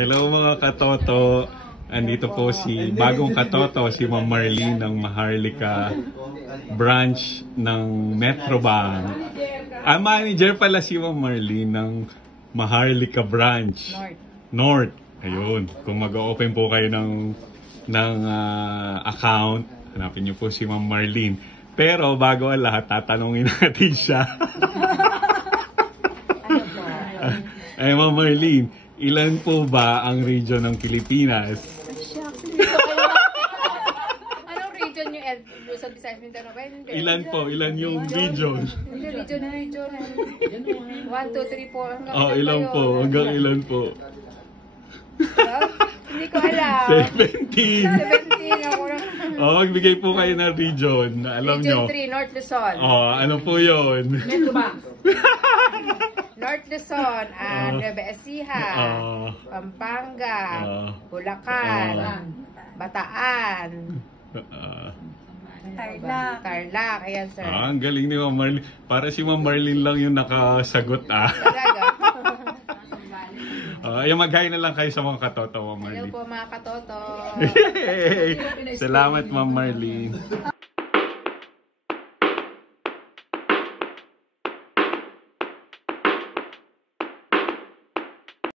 Hello mga katoto. Andito po si bagong katoto, si Ma'am Marlene ng Maharlika branch ng Metrobank. Manager pala si Ma'am Marlene ng Maharlika branch North. Ayun, kung mag-open po kayo ng account, hanapin niyo po si Ma'am Marlene. Pero bago ang lahat, tatanungin natin siya. Ay, Ma'am Marlene, ilan po ba ang region ng Pilipinas? Anong region yung Luzon, Visayas, Mindanao? Ilan po? Ilan yung region? Region. 1, 2, 3, 4. Oh, ilan po? Hanggang ilan po? Hindi ko alam. 17. 17 ako lang. Oh, magbigay po kayo ng region na alam nyo. Region 3, North Luzon. Oh, ano po yun? North Luzon, Nueva Ecija, Pampanga, Bulacan, Bataan, Tarlac, ayan sir. Ang galing ni Ma'am Marlene. Para si Ma'am Marlene lang yung nakasagot Talaga. Ayan, mag-hi na lang kayo sa mga katoto, Ma'am Hello Marlene. po mga katoto. Salamat, Ma'am Marlene.